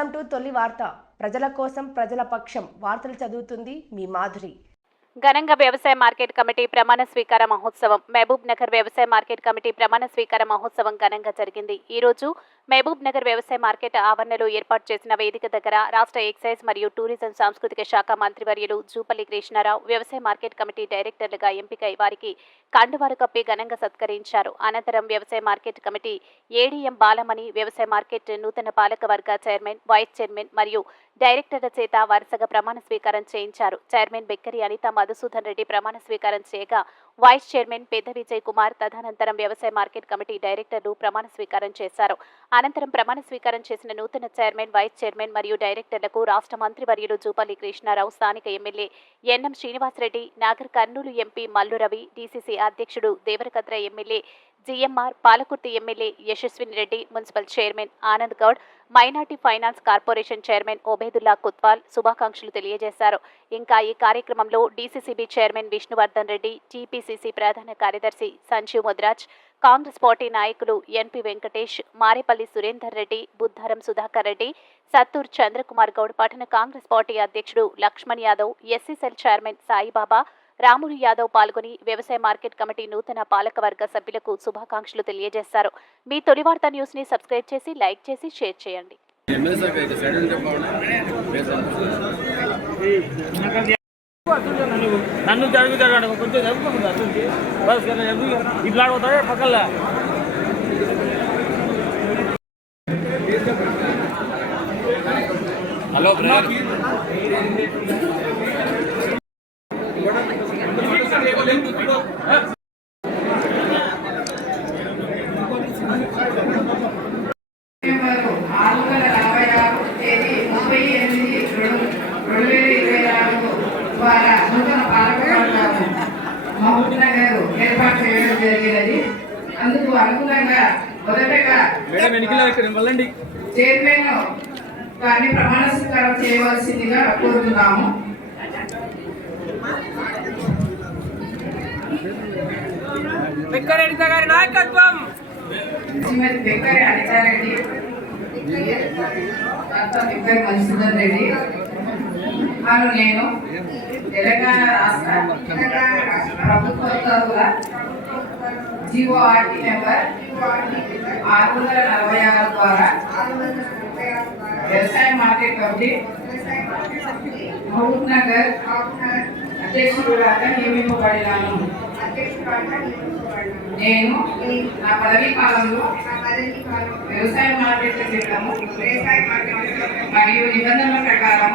Welcome to తొలి వార్త. ప్రజల కోసం ప్రజల పక్షం. వార్తలు చదువుతుంది మీ మాధురి. ఘనంగా వ్యవసాయ మార్కెట్ కమిటీ ప్రమాణ స్వీకార మహోత్సవం. మహబూబ్ నగర్ వ్యవసాయ మార్కెట్ కమిటీ ప్రమాణ స్వీకార మహోత్సవం ఘనంగా జరిగింది. ఈ రోజు మహబూబ్ నగర్ వ్యవసాయ మార్కెట్ ఆవరణలో ఏర్పాటు చేసిన వేదిక దగ్గర రాష్ట్ర ఎక్సైజ్ మరియు టూరిజం సాంస్కృతిక శాఖ మంత్రివర్యులు జూపల్లి కృష్ణారావు వ్యవసాయ మార్కెట్ కమిటీ డైరెక్టర్లుగా ఎంపికై వారికి కండువారు కప్పి ఘనంగా సత్కరించారు. అనంతరం వ్యవసాయ మార్కెట్ కమిటీ ఏడీఎం బాలమణి వ్యవసాయ మార్కెట్ నూతన పాలక వర్గ చైర్మన్, వైస్ చైర్మన్ మరియు డైరెక్టర్ల చేత వరుసగా ప్రమాణ స్వీకారం చేయించారు. చైర్మన్ బెక్కరి అనిత మధుసూదన్ రెడ్డి ప్రమాణ స్వీకారం చేయగా వైస్ చైర్మన్ పెద్ద విజయ్ కుమార్, తదనంతరం వ్యవసాయ మార్కెట్ కమిటీ డైరెక్టర్లు ప్రమాణ స్వీకారం చేశారు. అనంతరం ప్రమాణ స్వీకారం చేసిన నూతన చైర్మన్, వైస్ చైర్మన్ మరియు డైరెక్టర్లకు రాష్ట్ర మంత్రివర్యులు జూపల్లి కృష్ణారావు, స్థానిక MLA NM Srinivasareddy, Nagar Kurnool MP Mallu Ravi, DCC అధ్యక్షుడు Devarakadra MLA GMR, Palakurthi MLA Yashaswini Reddy, municipal chairman Anand Goud, minority finance corporation chairman Obedullah Kothwal శుభాకాంక్షలు తెలియజేశారు. ఇంకా ఈ కార్యక్రమంలో DCCB chairman Vishnuvardhan Reddy, TPCC ప్రధాన కార్యదర్శి సంజీవ్ ముద్రాజ్, కాంగ్రెస్ పార్టీ నాయకులు ఎన్పి వెంకటేష్, మారేపల్లి సురేందర్ రెడ్డి, బుద్ధారం సుధాకర్ రెడ్డి, సత్తూర్ చంద్రకుమార్ గౌడ్, పట్టణ కాంగ్రెస్ పార్టీ అధ్యక్షుడు లక్ష్మణ్ యాదవ్, ఎస్సీసెల్ చైర్మన్ సాయిబాబా, రాములు యాదవ్ పాల్గొని వ్యవసాయ మార్కెట్ కమిటీ నూతన పాలకవర్గ సభ్యులకు శుభాకాంక్షలు తెలియజేశారు. మీ తొలి వార్త న్యూస్ ని సబ్స్క్రైబ్ చేసి, లైక్ చేసి, షేర్ చేయండి. నన్ను జరుగుతాడు కొంచెం జరుగుతుంది బస్ ఇట్లా పోతాయి పక్కల హలో బ్రదర్ ద్వారా నూతన పాలకవర్గం మహబూబ్ నగర్ ఏర్పాటు చేయడం జరిగినది. అందుకు అనుగుణంగా మొదటగా చైర్మన్ గారిని ప్రమాణ స్వీకారం చేయవలసిందిగా కోరుతున్నాము. బెక్కరి అనిత గారి నాయకత్వం. శ్రీమతి బెక్కరి అనితారెడ్డి, బెక్కరి మధుసూదన్ రెడ్డి, నేను తెలంగాణ రాష్ట్ర ప్రభుత్వ జీఓఆర్టీ నెంబర్ 646 ద్వారా వ్యవసాయ మార్కెట్ కమిటీ మహబూబ్ నగర్ అధ్యక్షుడుగా నియమింపబడినాను. నేను నా పదవీ కాలంలో వ్యవసాయ మార్కెట్ చట్టము మరియు నిబంధనల ప్రకారం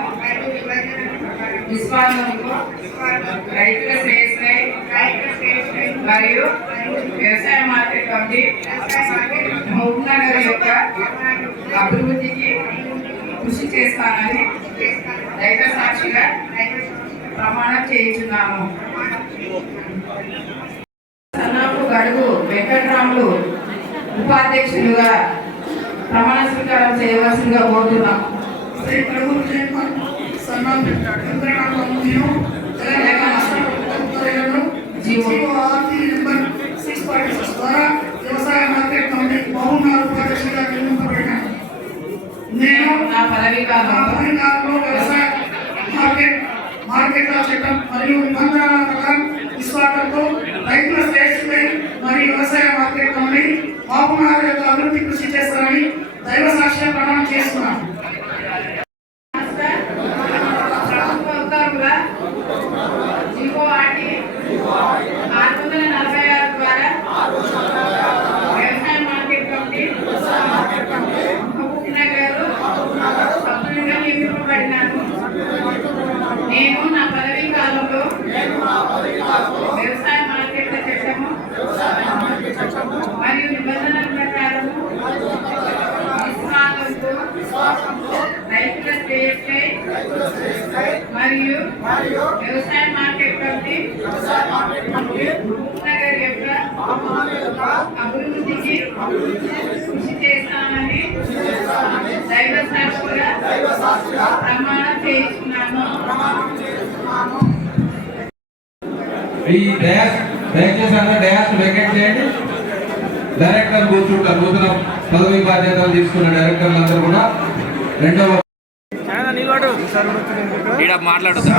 విశ్వాసంతో రైతుల శ్రేయస్కై మరియు వ్యవసాయ మార్కెట్ కమిటీ మహబూబ్ నగర్ యొక్క అభివృద్ధికి కృషి చేస్తానని దైవ సాక్షిగా ప్రమాణం చేయించున్నాను. సన్నాపు గడుగు వెంకట్రాములు ఉపాధ్యక్షులుగా ప్రమాణ స్వీకారం చేయవలసిందిగా కోరుతున్నాం. వ్యవసాయ మార్కెట్ కమిటీ బహుమాన ఉపాధ్యక్షులుగా నియమింపబడినాను. నేను నా పదవీ కాలంలో వ్యవసాయ మార్కెట్ల చట్టం మరియు నిబంధనల ప్రకారం విశ్వాసంతో రైతుల శ్రేయస్సుపై మరియు వ్యవసాయ మార్కెట్ కమిటీ మహబూబ్నగర్ యొక్క అభివృద్ధి కృషి చేస్తారని దైవ సాక్ష్యం ప్రమాణం చేస్తున్నాను. జీఓఆర్టీ 646 ద్వారా వ్యవసాయ మార్కెట్ కమిటీ మహబూబ్ నగర్ సభ్యులుగా నియమింపబడినాను. నేను నా పదవీ కాలంలో వ్యవసాయ మార్కెట్ల చట్టము మరియు నిబంధనల ప్రకారం విశ్వాసంతో రైతుల శ్రేయస్కై మరియు వ్యవసాయ మార్కెట్ కమిటీ మహబూబ్ నగర్ యొక్క అభివృద్ధికి కృషి చేస్తానని దైవ సాక్షిగా ప్రమాణం చేస్తున్నాను. దయచేసి అందరూ డయాస్ వెకేట్ చేయండి. డైరెక్టర్ కూర్చుంటారు. నూతన పదవి బాధ్యతలు తీసుకున్న డైరెక్టర్లు అందరూ కూడా రెండవ ఆయన నిలబడు ఈడ మాట్లాడుతా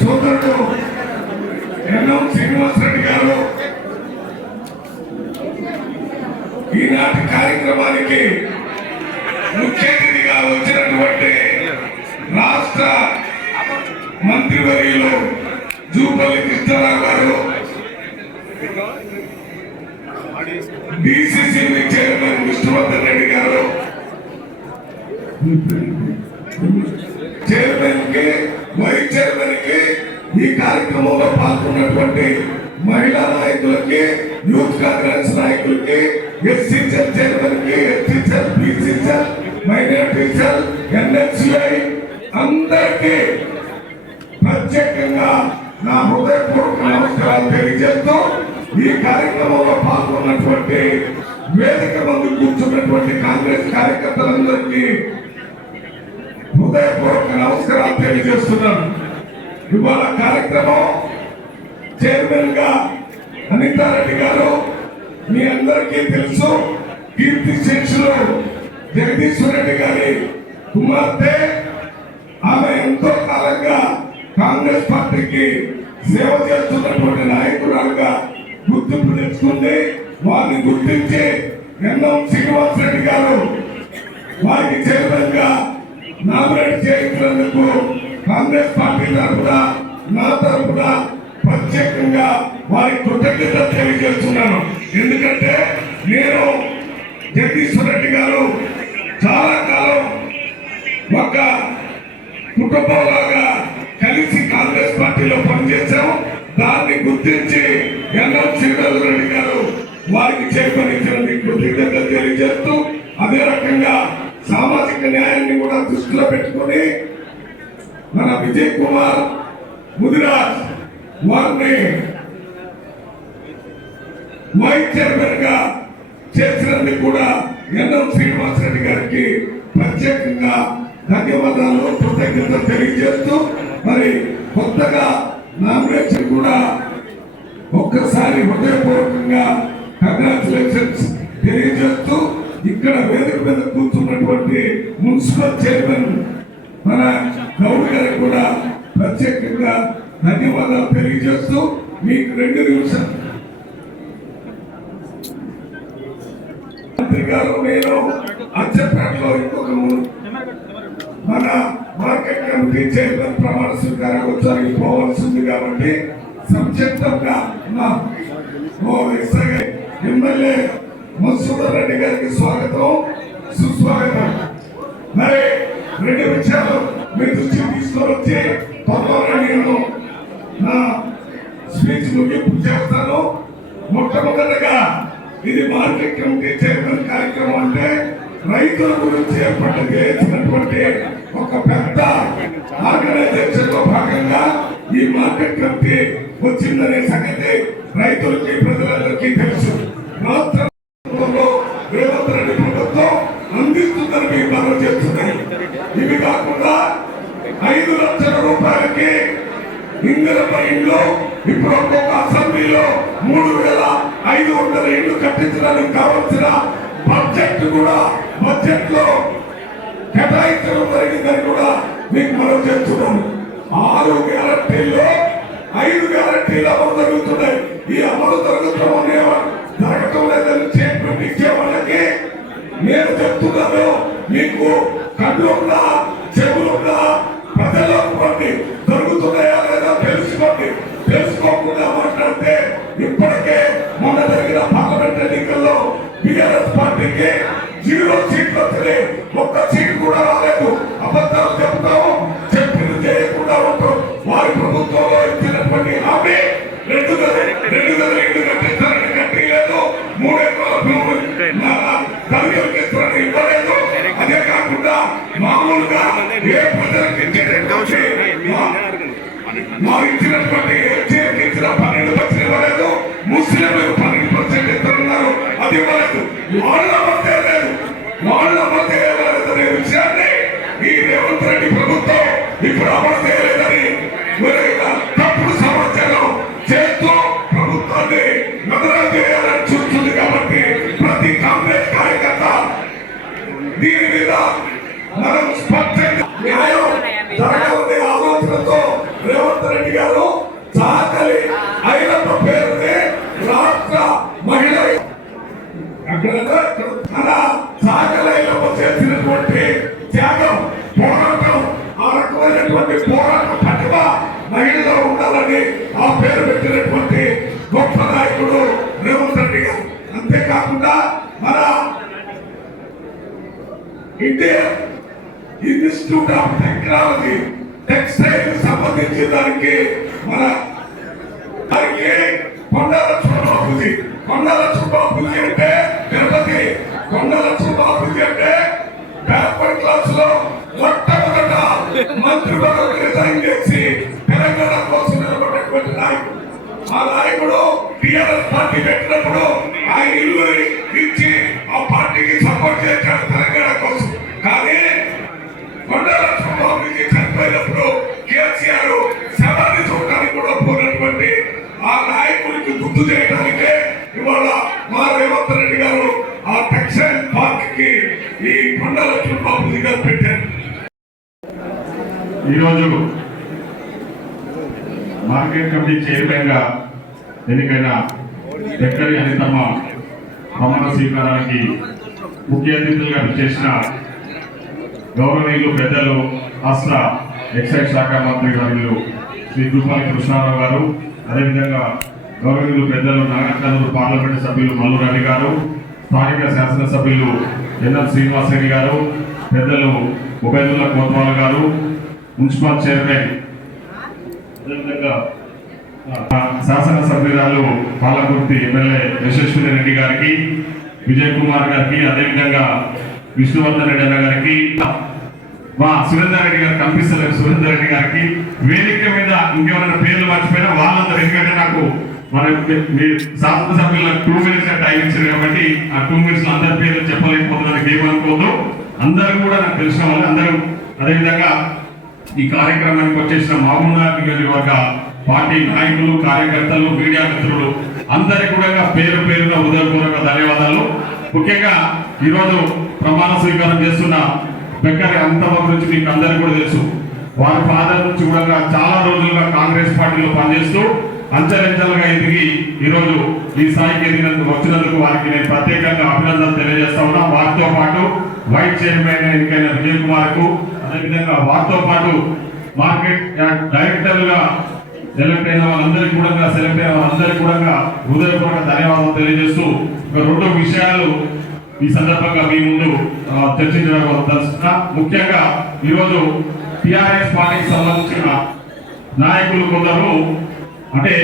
సోదరుడు ఎన్ఎం శ్రీనివాసరెడ్డి గారు ఈనాటి కార్యక్రమానికి ముఖ్య అతిథిగా వచ్చినటువంటి రాష్ట్ర మంత్రివర్యులు జూపల్లి కృష్ణారావు గారు, డిసిసి చైర్మన్ విష్ణువర్ధన్ రెడ్డి గారు, చైర్మన్ కి వైస్ చైర్మన్ కి ఈ కార్యక్రమంలో పాల్గొన్నటువంటి మహిళా నాయకులకి, యూత్ కాంగ్రెస్ నాయకులకి, ఎస్సీ సెల్ చైర్మన్ కి, SC cell, BC cell, minority cell, NSUI అందరికీ ప్రత్యేకంగా నా హృదయపూర్వక నమస్కారాలు తెలియజేస్తూ ఈ కార్యక్రమంలో పాల్గొన్నటువంటి వేదిక ముందు కూర్చున్నటువంటి కాంగ్రెస్ కార్యకర్తలందరికీ హృదయపూర్వక నమస్కారాలు తెలియజేస్తున్నాను. ఇవాళ కార్యక్రమం చైర్మన్ గా అనితారెడ్డి గారు, మీ అందరికీ తెలుసు, కీర్తి శేషులు జగదీశ్వర్ రెడ్డి గారి కుమార్తె. ఆమె ఎంతో కాలంగా కాంగ్రెస్ పార్టీకి సేవ చేస్తున్నటువంటి నాయకురాలుగా గుర్తింపు తెచ్చుకుంది. వారిని గుర్తించి ఎన్ఎం శ్రీనివాసరెడ్డి గారు వారికి చైర్మన్ గా నామినేట్ చేయించినందుకు కాంగ్రెస్ పార్టీ తరఫున, నా తరఫున ప్రత్యేకంగా వారి కృతజ్ఞత తెలియజేస్తున్నాను. ఎందుకంటే నేను జగదీశ్వర్ రెడ్డి గారు చాలా కాలం ఒక కుటుంబంలాగా కలిసి కాంగ్రెస్ పార్టీలో పనిచేశాం. దాన్ని గుర్తించి ఎన్ఎం శ్రీనివాస రెడ్డి గారు వారికి చేపట్టించినందుకు కృతజ్ఞత తెలియజేస్తూ, అదే రకంగా సామాజిక న్యాయాన్ని కూడా దృష్టిలో పెట్టుకుని మన విజయ్ కుమార్ ముదిరాజ్ వారిని వైస్ చైర్మన్ గా చేసినందుకు కూడా ఎన్ఎం శ్రీనివాసరెడ్డి గారికి ప్రత్యేకంగా ధన్యవాదాలు, కృతజ్ఞత తెలియజేస్తూ, మరి కొత్తగా నామినేషన్ కూడా ఒక్కసారి హృదయపూర్వకంగా కంగ్రాచులేషన్స్ తెలియజేస్తూ, ఇక్కడ వేదిక మీద కూర్చున్నటువంటి మున్సిపల్ చైర్మన్ మన గౌడ్ గారికి కూడా ప్రత్యేకంగా ధన్యవాదాలు తెలియజేస్తూ, మీకు 2 నిమిషాలు మంత్రి గారు, నేను అచ్చపేటలో ఇంకొక మన మార్కెట్ కమిటీ చైర్మన్ ప్రమాణ స్వీకారోత్సవానికి పోవాల్సింది కాబట్టి సంక్షిప్తంగా ఎమ్మెల్యే మధుసూదన్ రెడ్డి గారికి స్వాగతం, సుస్వాగతం. మరి 2 విషయాలు మీ దృష్టికి తీసుకొని వచ్చి త్వరలో నేను నా స్పీచ్ ముగింపు చేస్తాను. మొట్టమొదటిగా ఇది మార్కెట్ కమిటీ చైర్మన్ కార్యక్రమం అంటే రైతుల గురించి ఏర్పాటు చేసినటువంటి ఒక పెద్ద ఆర్గనైజేషన్ లో భాగంగా ఈ మార్కెట్ కమిటీ వచ్చిందనే సంగతి రైతులకి, ప్రజలందరికీ తెలుసు. రాష్ట్రంలో రేవంత్ రెడ్డి ప్రభుత్వం అందిస్తుందని మీకు మనం చెప్తున్నాయి. ఇవి కాకుండా 5 లక్షల రూపాయలకి ఇందిరమ్మ ఇండ్లు, ఇప్పుడు ఒక్కొక్క అసెంబ్లీలో 3,500 ఇండ్లు కట్టించడానికి కావాల్సిన బడ్జెట్ కూడా బడ్జెట్ లో కేటాయించడం జరిగిందని కూడా మీకు మనం చేస్తున్నాము. 6 గ్యారంటీల్లో 5 గ్యారంటీలు అమలు జరుగుతున్నాయి. ఈ అమలు జరగటం లేదని స్టేట్మెంట్ ఇచ్చే వాళ్ళకి నేను చెప్తున్నాను, మీకు కళ్ళున్నా చెవులున్నా ప్రజలకు పండి జరుగుతున్నాయా లేదా తెలుసుకోండి. తెలుసుకోకుండా మాట్లాడితే ఇప్పటికే మొన్న జరిగిన పార్లమెంట్ ఎన్నికల్లో బిఆర్ఎస్ పార్టీకి 0 సీట్లు వచ్చినాయి. 1 సీటు కూడా రాలేదు. అబద్ధాలు చెప్తాము, చెప్పింది చేయకుండా ఉంటాం. వారి ప్రభుత్వంలో ఇచ్చినటువంటి హామీ 2 గదులు ఇల్లు కట్టిస్తారని కట్టలేదు, 3 ఎకరాల భూమి దళితులకు ఇస్తారని ఇవ్వలేదు. అదే కాకుండా మామూలుగా ఏ ప్రజలకు మా ఇచ్చినటువంటి ఇచ్చిన 12% ఇవ్వలేదు, ముస్లింలకు 12% ఇస్తున్నారు, అది ఇవ్వలేదు. వాళ్ళ మధ్య లేదు, వాళ్ళ మధ్య ఇవ్వలేదనే విషయాన్ని ఈ రేవంత్ రెడ్డి ప్రభుత్వం ఇప్పుడు అమలు చేయలేదని తప్పుడు సమాచారం చేస్తూ ప్రభుత్వాన్ని నగరాలు చేయాలని చూస్తుంది కాబట్టి దీని మీద మనం స్పష్టంగా న్యాయం జరగాలనే ఆలోచనతో రేవంత్ రెడ్డి గారు చాకలి ఐరప్ప పేరునే రాష్ట్ర మహిళ మన చాకలి ఐరప్ప చేసినటువంటి త్యాగం పోరాటం ఆ రకమైనటువంటి పోరాట పటిమ మహిళలో ఉండాలని ఆ పేరు పెట్టినటువంటి గొప్ప నాయకుడు రేవంత్ రెడ్డి గారు. అంతేకాకుండా మన Indian institute of technology textile సంబంధించిన దానికి మన కొండల చుబ్బాబుజీ అంటే తిరుపతి కొండల చుబ్బాబుజీ అంటే బ్యాక్వర్డ్ క్లాస్ లో మొట్టమొదట మంత్రి పదవికి రిజైన్ చేసి తెలంగాణ కోసం నిలబడినటువంటి నాయకుడు. ఆ నాయకుడు టీఆర్ఎస్ పార్టీ పెట్టినప్పుడు ఆయన ఇల్లు ఇచ్చి ఆ పార్టీకి సపోర్ట్ చేశాడు తెలంగాణ కోసం. కానీ కొండల చుబ్బాబుజీ చనిపోయినప్పుడు కేసీఆర్ శవాన్ని చూడటానికి కూడా పోయినటువంటి ఆ నాయకుడికి గుర్తు చేయడానికే ఇవాళ మా రేవంత్ రెడ్డి గారు ఆ టెక్స్టైల్ పార్క్ కి ఈ కొండల చుబ్బాబుజీ గారు పెట్టారు. ఈరోజు మార్కెట్ కమిటీ చైర్మన్ గా ఎన్నికైన బెక్కరి అనితమ్మ ప్రమాణ స్వీకారానికి ముఖ్య అతిథులుగా చేసిన గౌరవనీయులు పెద్దలు రాష్ట్ర ఎక్సైజ్ శాఖ మంత్రి గారు శ్రీ జూపాలి కృష్ణారావు గారు, అదేవిధంగా గౌరవనీయులు పెద్దలు నాగర్కర్నూలు పార్లమెంటు సభ్యులు మల్లురెడ్డి గారు, స్థానిక శాసనసభ్యులు ఎన్ఎం శ్రీనివాసరెడ్డి గారు, పెద్దలు ఉబైదుల్లా కోత్వాల్ గారు, మున్సిపల్ చైర్మన్ అదేవిధంగా శాసనసభ్యురాలు పాలకుర్తి ఎమ్మెల్యే యశస్విని రెడ్డి గారికి, విజయ్ కుమార్ గారికి, అదేవిధంగా విష్ణువర్ధన్ రెడ్డి అన్న గారికి, మా సురేందర్ రెడ్డి గారు కనిపిస్తలేదు సురేందర్ రెడ్డి గారికి, వేదిక మీద ఇంకెవరైనా పేర్లు మర్చిపోయినా వాళ్ళందరూ, ఎందుకంటే నాకు మన మీ శాసనసభ్యులకు 2 minutes టైం ఇచ్చారు కాబట్టి ఆ 2 minutes లో అందరి పేర్లు చెప్పలేకపోతున్నారు, ఏమనుకోదు. అందరూ కూడా నాకు తెలిసిన వాళ్ళు అందరూ. అదేవిధంగా ఈ కార్యక్రమానికి వచ్చేసిన మహబూబ్నగర్ నియోజకవర్గ పార్టీ నాయకులు, కార్యకర్తలు, మీడియా మిత్రులు అందరికీ కూడా పేరు పేరున హృదయపూర్వక ధన్యవాదాలు. ముఖ్యంగా ఈరోజు ప్రమాణ స్వీకారం చేస్తున్న బెక్కరి అనితమ్మ గురించి మీకు అందరికీ కూడా తెలుసు. వారి ఫాదర్ నుంచి కూడా చాలా రోజులుగా కాంగ్రెస్ పార్టీలో పనిచేస్తూ అంచెలంచెలుగా ఎదిగి ఈరోజు ఈ స్థాయికి వచ్చినందుకు వారికి నేను ప్రత్యేకంగా అభినందనలు తెలియజేస్తా ఉన్నా. వారితో పాటు వైస్ చైర్మన్ ఎన్నికైన విజయ్ కుమార్ కు, అదేవిధంగా వారితో పాటు మార్కెట్ డైరెక్టర్లుగా సెలెక్ట్ అయిన వాళ్ళందరికీ కూడా హృదయపూర్వక ధన్యవాదాలు తెలియజేస్తూ ఒక 2 విషయాలు ఈ సందర్భంగా మీ ముందు చర్చించడం తెలుస్తున్నా. ముఖ్యంగా ఈరోజు టిఆర్ఎస్ పార్టీకి సంబంధించిన నాయకులు కొందరు అంటే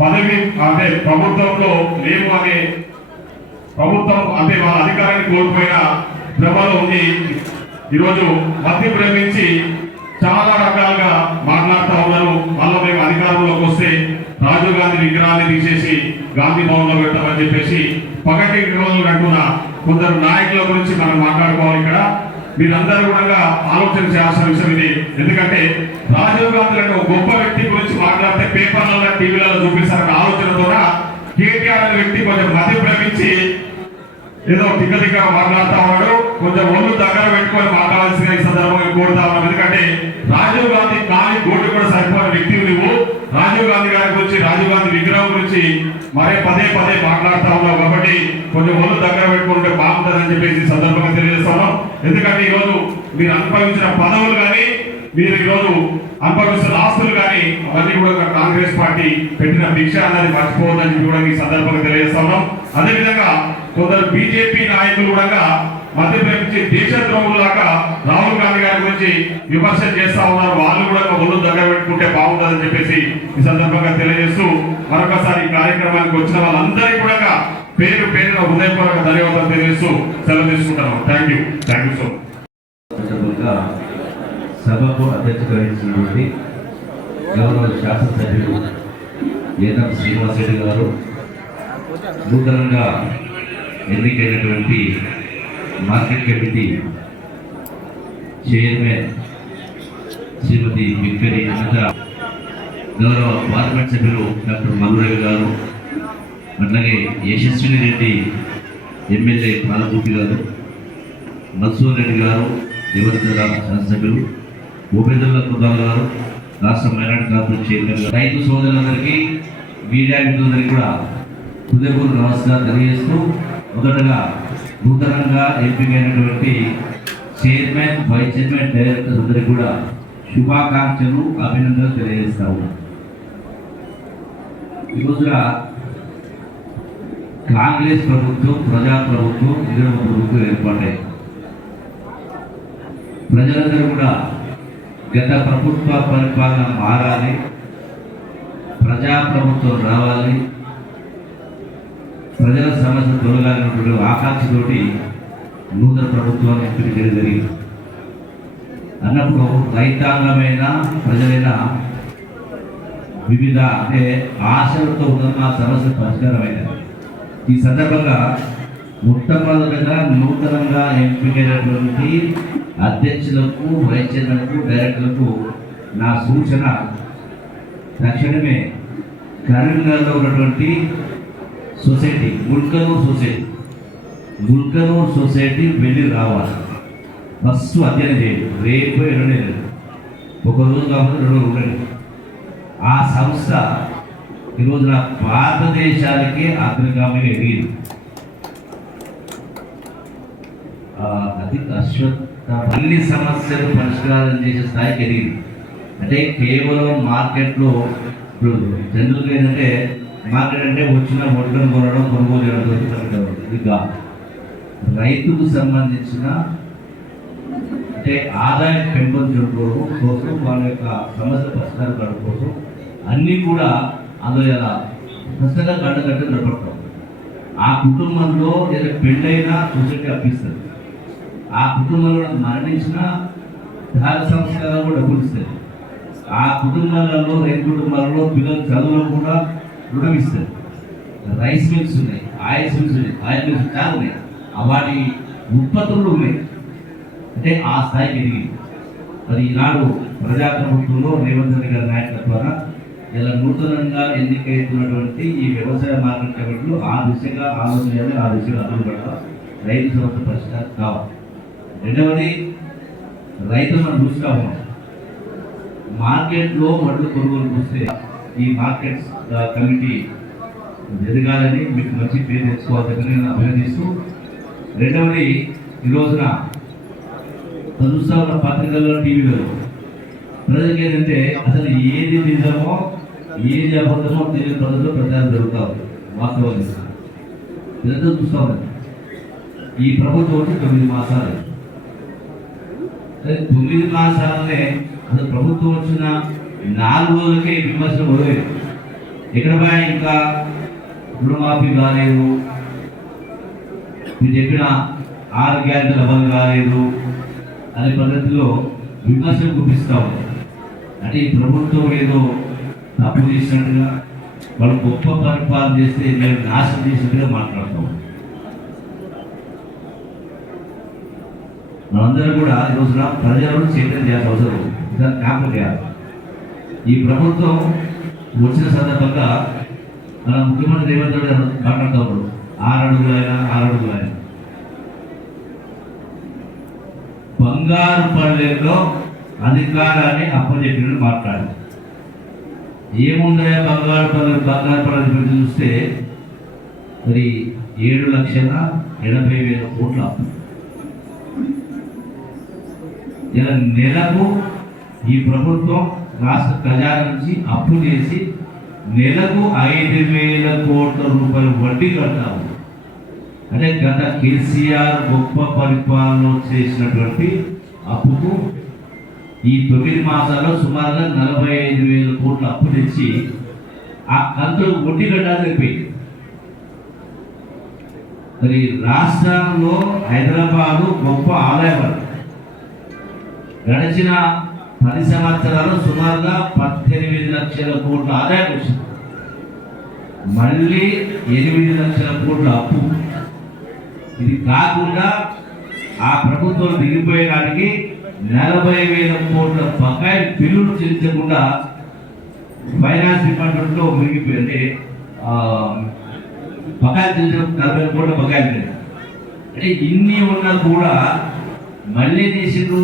పదవి అంటే ప్రభుత్వంలో లేవు అనే ప్రభుత్వం అంటే వాళ్ళ అధికారాన్ని కోల్పోయిన భ్రమలో ఉండి ఈరోజు మధ్య ప్రేమించి చాలా రకాలుగా మాట్లాడుతూ ఉన్నారు. మళ్ళీ మేము అధికారంలోకి వస్తే రాజీవ్ గాంధీ విగ్రహాన్ని తీసేసి గాంధీ భవన్ లో పెట్టామని చెప్పేసి పగటి రోజులు అంటున్న కొందరు నాయకుల గురించి మనం మాట్లాడుకోవాలి. ఇక్కడ మీరందరూ కూడా ఆలోచన చేయాల్సిన విషయం ఇది. ఎందుకంటే రాజీవ్ గాంధీ లాంటి ఒక గొప్ప వ్యక్తి గురించి మాట్లాడితే పేపర్లలో టీవీలలో చూపిస్తారన్న ఆలోచనతో కేటీఆర్ అనే వ్యక్తి కొంచెం మధ్య ప్రేమించి ఏదో దిగ్గ మాట్లాడుతూ ఉన్నాడు. కొంచెం ఒళ్ళు దగ్గర పెట్టుకొని మాట్లాడాల్సిన ఈ సందర్భంగా కోరుతా ఉన్నాం. ఎందుకంటే రాజీవ్ గాంధీ కానీ గోటు కూడా సరిపోయిన వ్యక్తి నువ్వు రాజీవ్ గాంధీ గారి గురించి, రాజీవ్ గాంధీ విగ్రహం గురించి మరే పదే మాట్లాడుతూ ఉన్నావు కాబట్టి కొంచెం ఒళ్ళు దగ్గర పెట్టుకుంటే బాగుంటుందని చెప్పేసి సందర్భంగా తెలియజేస్తున్నాం. ఎందుకంటే ఈరోజు మీరు అనుభవించిన పదవులు కానీ, మీరు ఈరోజు అనుభవిస్తున్న ఆస్తులు కానీ అవన్నీ కూడా కాంగ్రెస్ పార్టీ పెట్టిన భిక్ష అన్నది మర్చిపోవద్దని కూడా ఈ సందర్భంగా తెలియజేస్తున్నాం. అదేవిధంగా కొందరు బీజేపీ నాయకులు కూడా మధ్యప్రదేశ్ దేశద్రోహులాగా రాహుల్ గాంధీ గారి గురించి విమర్శలు చేస్తా ఉన్నారు. వాళ్ళు కూడా ఒళ్ళు దగ్గర పెట్టుకుంటే బాగుంటుందని చెప్పేసి ఈ సందర్భంగా తెలియజేస్తూ మరొకసారి ఈ కార్యక్రమానికి వచ్చిన వాళ్ళందరికీ కూడా పేరు పేరున హృదయపూర్వక ధన్యవాదాలు తెలియజేస్తూ సెలవు తీసుకుంటాను. Thank you so much. సభకు అధ్యక్షత వహించినటువంటి గౌరవ శాసనసభ్యులు ఎన్ఎం శ్రీనివాసరెడ్డి గారు, నూతనంగా ఎన్నికైనటువంటి మార్కెట్ కమిటీ చైర్మన్ శ్రీమతి బెక్కరి అనిత, గౌరవ పార్లమెంట్ సభ్యులు డాక్టర్ మల్లురెడ్డి గారు, అట్లాగే యశస్విని రెడ్డి ఎమ్మెల్యే పాలకుర్తి గారు, మన్సూర్ రెడ్డి గారు, దివంగత శాసనసభ్యులు ఉపేంద్ర కుమార్ గారు, రాష్ట్ర మైనార్టీ కార్పొరేషన్ చైర్మన్ గారు, రైతు సోదరులందరికీ, మీడియా మిత్రులందరికీ కూడా హృదయపూర్వక నమస్కారం తెలియజేస్తూ, మొదటగా నూతనంగా ఎంపికైనటువంటి చైర్మన్, వైస్ చైర్మన్, డైరెక్టర్స్ అందరికీ కూడా శుభాకాంక్షలు, అభినందనలు తెలియజేస్తా ఉన్నాను. ఈ రోజున కాంగ్రెస్ ప్రభుత్వం, ప్రజాప్రభుత్వం, నిజాం ప్రభుత్వం ఏర్పడ్డాయి. ప్రజలందరూ కూడా గత ప్రభుత్వ పరిపాలన మారాలి, ప్రజాప్రభుత్వం రావాలి, ప్రజల సమస్య తొలగాలన్నటువంటి ఆకాంక్షతోటి నూతన ప్రభుత్వాన్ని ఎంపిక చేయడం జరిగింది. అన్నప్పుడు రైతాంగమైన ప్రజలైన వివిధ ఆశలతో ఉన్న సమస్య పరిష్కారమైనది. ఈ సందర్భంగా మొట్టమొదటిగా నూతనంగా ఎంపికైనటువంటి అధ్యక్షులకు, వైస్ చైర్మన్కు, డైరెక్టర్లకు నా సూచన, తక్షణమే కరీంనగర్లో ఉన్నటువంటి సొసైటీ, ముల్కనూర్ సొసైటీ వెళ్ళి రావాలి. ఫస్ట్ అధ్యయనం చేయండి. రేపు ఎల్లుండి ఒక రోజు కాకపోతే 2 రోజులు ఉండండి. ఆ సంస్థ ఈరోజున భారతదేశానికి అగ్రగామిగా ఎదిగింది. అన్ని సమస్యలు పరిష్కారం చేసే స్థాయికి ఎదిగింది. అంటే కేవలం మార్కెట్లో ఇప్పుడు జనరల్గా ఏంటంటే మార్కెట్ అంటే వచ్చిన వడ్లను కొనడం, కొనుగోలు చేయడం, ఇది రైతుకు సంబంధించిన అంటే ఆదాయం పెంపొందించడం కోసం, వాళ్ళ యొక్క సమస్య పరిష్కారం కావడం కోసం అన్నీ కూడా అందులో ఎలా ఖచ్చితంగా గంట నిలబడతాం. ఆ కుటుంబంలో ఏదైనా పెళ్ళైనా సొసైటీ అప్పిస్తుంది. ఆ కుటుంబంలో మరణించిన దాన సంస్కారాలు కూడా డబ్బులు ఇస్తుంది. ఆ కుటుంబాలలో, రైతు కుటుంబాలలో పిల్లల చదువులో కూడా రుణం ఇస్తుంది. రైస్ మిల్స్ ఉన్నాయి, ఆయిల్ మిల్స్ ఉన్నాయి, ఆయిల్ మిల్స్ చాలా ఉన్నాయి. వాటి ఉత్పత్తులు ఉన్నాయి. అంటే ఆ స్థాయికి ఎదిగింది. మరి ఈనాడు ప్రజాప్రభుత్వంలో రేవంత్ రెడ్డి గారి నాయకత్వాన ఇలా నూతనంగా ఎన్నికైతున్నటువంటి ఈ వ్యవసాయ మార్కెట్ కమిటీలు ఆ దిశగా ఆలోచన చేయాలి, ఆ దిశగా అడుగు పెట్టాలి. రైతు సమస్య పరిష్కారం కావాలి. రెండవది, రైతులు మనం చూస్తూ ఉన్నాం. మార్కెట్లో వడ్లు కొనుగోలు చూస్తే ఈ మార్కెట్ కమిటీ ఎదగాలని, మీకు మంచి పేరు తెచ్చుకోవాలని నేను అభినందిస్తూ, రెండవది, ఈ రోజున చూస్తా ఉన్న పత్రికల్లో, టీవీలో ప్రజలకు ఏంటంటే అసలు ఏది నిజమో ఏది అబద్ధమో తెలియని పద్ధతిలో ప్రచారం జరుగుతూ ఉంది. వాస్తవం ఇదంతా చూస్తూ ఉంది. ఈ ప్రభుత్వం వచ్చి 9 మాసాలు. 9 మాసాలనే అసలు ప్రభుత్వం వచ్చిన 4 రోజులకే విమర్శలు మొదలైంది. ఎక్కడ పోయా ఇంకా రుణమాఫీ కాలేదు, మీరు చెప్పిన 6 గ్యారెంటీలు అమలు కాలేదు అనే పద్ధతిలో విమర్శలు గుప్పిస్తూ ఉంది. అంటే ఈ ప్రభుత్వం ఏదో తప్పు చేసినట్టుగా, వాళ్ళు గొప్ప పరిపాలన చేస్తే మేము నాశనం చేసినట్టుగా మాట్లాడతాం. మనందరం కూడా ఈ రోజున ప్రజలను చైతన్యం చేయాల్సిన అవసరం, దాన్ని క్యాంపులు చేయాలి. ఈ ప్రభుత్వం వచ్చిన సందర్భంగా మన ముఖ్యమంత్రి రేవంత్ రెడ్డి గారు మాట్లాడుతూ ఉన్నాడు. 6 అడుగులు ఆయన బంగారు పల్లెల్లో అధికారాన్ని అప్పచెప్పినట్టు మాట్లాడారు. ఏముందా బంగారు పల్లె గురించి చూస్తే మరి 7,80,000 కోట్ల అప్పు. ఇలా నెలకు ఈ ప్రభుత్వం రాష్ట్ర ఖజానా నుంచి అప్పు చేసి నెలకు 5,000 కోట్ల రూపాయలు వడ్డీ కడతాము. అంటే గత కేసీఆర్ గొప్ప పరిపాలన చేసినటువంటి అప్పుకు ఈ 9 మాసాల్లో సుమారుగా 45,000 కోట్ల అప్పు తెచ్చి ఆ కంతులు వడ్డీ కట్టాలని అయిపోయింది. మరి రాష్ట్రంలో హైదరాబాదు గొప్ప ఆదాయం. గడిచిన 10 సంవత్సరాలు సుమారుగా 18 లక్షల కోట్ల ఆదాయం వచ్చింది. మళ్ళీ 8 లక్షల కోట్ల అప్పు. ఇది కాకుండా ఆ ప్రభుత్వం దిగిపోయేదానికి 40,000 కోట్ల బకాయిలు బిల్లులు చెల్లించకుండా ఫైనాన్స్ డిపార్ట్మెంట్లో మునిగిపోయి, అంటే బకాయిలు చెల్లించడం 40,000 కోట్ల బకాయిలు. అంటే ఇన్ని ఉన్నా కూడా మళ్ళీ తీసిండ్రు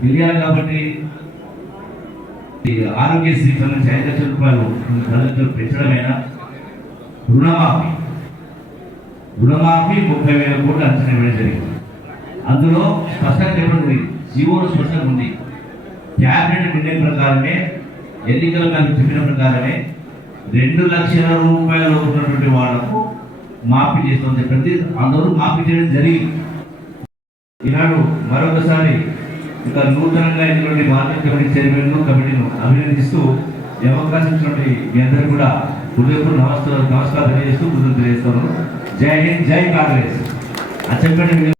తెలియాలి కాబట్టి ఈ ఆరోగ్యశ్రీ సంబంధించి 5 లక్షల రూపాయలు తల్లిదండ్రులు పెంచడమైనా రుణమాఫీ 30,000 కోట్లు అంచనా వేయడం జరిగింది. అందులో స్పష్టంగా చెప్పడం జరిగింది, జీవోలో స్పష్టంగా ఉంది. క్యాబినెట్ నిర్ణయం ప్రకారమే ఎన్నికల మీద చెప్పిన ప్రకారమే 2 లక్షల రూపాయలు ఉన్నటువంటి వాళ్లకు మాఫీ చేస్తుంది. ప్రతి అందరూ మాఫీ చేయడం జరిగింది. ఈనాడు మరొకసారి ఇక నూతనంగా ఎన్నికల మార్కెట్ కమిటీ చైర్మన్ కమిటీను అభినందిస్తూ ఈ అవకాశం ఇచ్చినటువంటి మీ అందరూ కూడా హృదయపూర్వక నమస్కారం తెలియజేస్తూ కృతజ్ఞతలు తెలియజేస్తున్నాను. జై హింద్, జై కాంగ్రెస్. చెప్పండి.